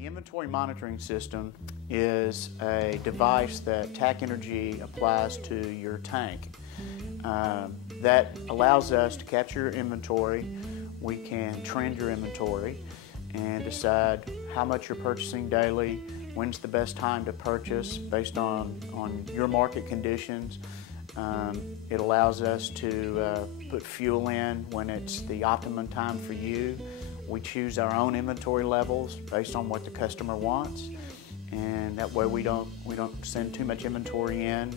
The inventory monitoring system is a device that TAC Energy applies to your tank. That allows us to capture your inventory. We can trend your inventory and decide how much you're purchasing daily, when's the best time to purchase based on your market conditions. It allows us to put fuel in when it's the optimum time for you. We choose our own inventory levels based on what the customer wants, and that way we don't send too much inventory in.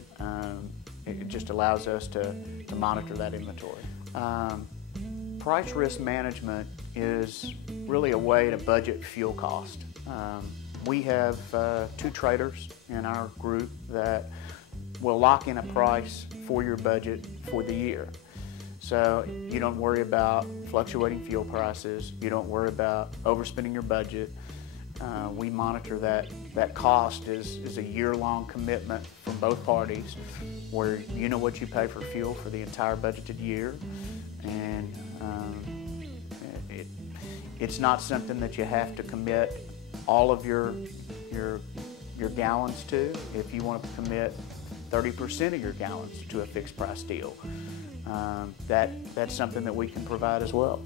It just allows us to monitor that inventory. Price risk management is really a way to budget fuel cost. We have 2 traders in our group that will lock in a price for your budget for the year. So you don't worry about fluctuating fuel prices, you don't worry about overspending your budget. We monitor that cost is a year-long commitment from both parties where you know what you pay for fuel for the entire budgeted year, and it's not something that you have to commit all of your gallons to. If you want to commit 30% of your gallons to a fixed price deal, that's something that we can provide as well.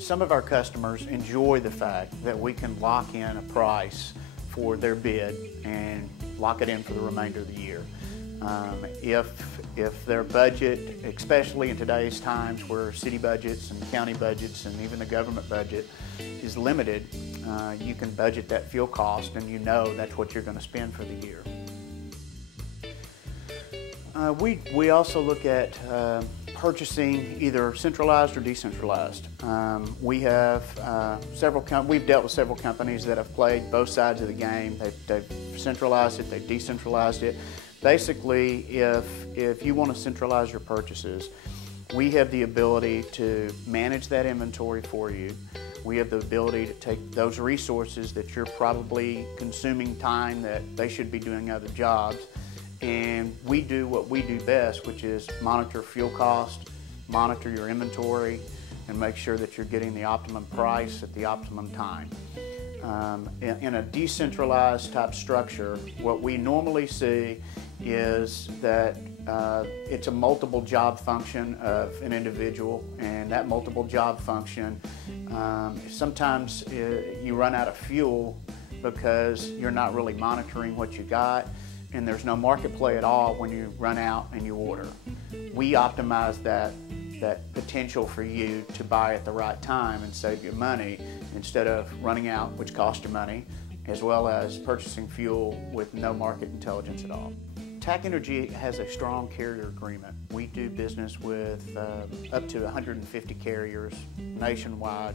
Some of our customers enjoy the fact that we can lock in a price for their bid and lock it in for the remainder of the year. If their budget, especially in today's times where city budgets and county budgets and even the government budget is limited, you can budget that fuel cost and you know that's what you're going to spend for the year. We also look at purchasing either centralized or decentralized. We have we've dealt with several companies that have played both sides of the game. They've centralized it, they've decentralized it. Basically, if you want to centralize your purchases, we have the ability to manage that inventory for you. We have the ability to take those resources that you're probably consuming time that they should be doing other jobs, and we do what we do best, which is monitor fuel cost, monitor your inventory, and make sure that you're getting the optimum price at the optimum time. In a decentralized type structure, what we normally see is that it's a multiple job function of an individual, and that multiple job function, sometimes you run out of fuel because you're not really monitoring what you got, and there's no market play at all when you run out and you order. We optimize that potential for you to buy at the right time and save you money instead of running out, which costs you money, as well as purchasing fuel with no market intelligence at all. TAC Energy has a strong carrier agreement. We do business with up to 150 carriers nationwide.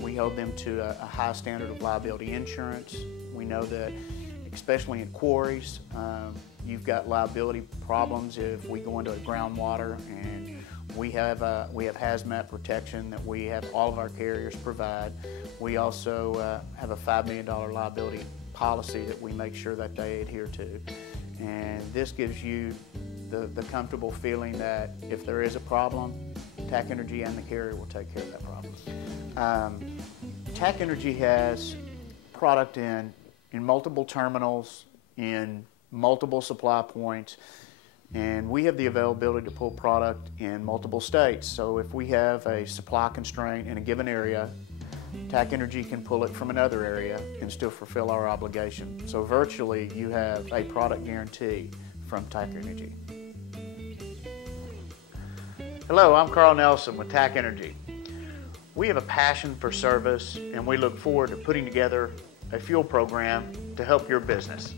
We hold them to a high standard of liability insurance. We know that, especially in quarries, you've got liability problems if we go into groundwater, and we have hazmat protection that we have all of our carriers provide. We also have a $5 million liability policy that we make sure that they adhere to. And this gives you the comfortable feeling that if there is a problem, TAC Energy and the carrier will take care of that problem. TAC Energy has product in multiple terminals, in multiple supply points, and we have the availability to pull product in multiple states. So if we have a supply constraint in a given area, TAC Energy can pull it from another area and still fulfill our obligation. So virtually you have a product guarantee from TAC Energy. Hello, I'm Carl Nelson with TAC Energy. We have a passion for service, and we look forward to putting together a fuel program to help your business.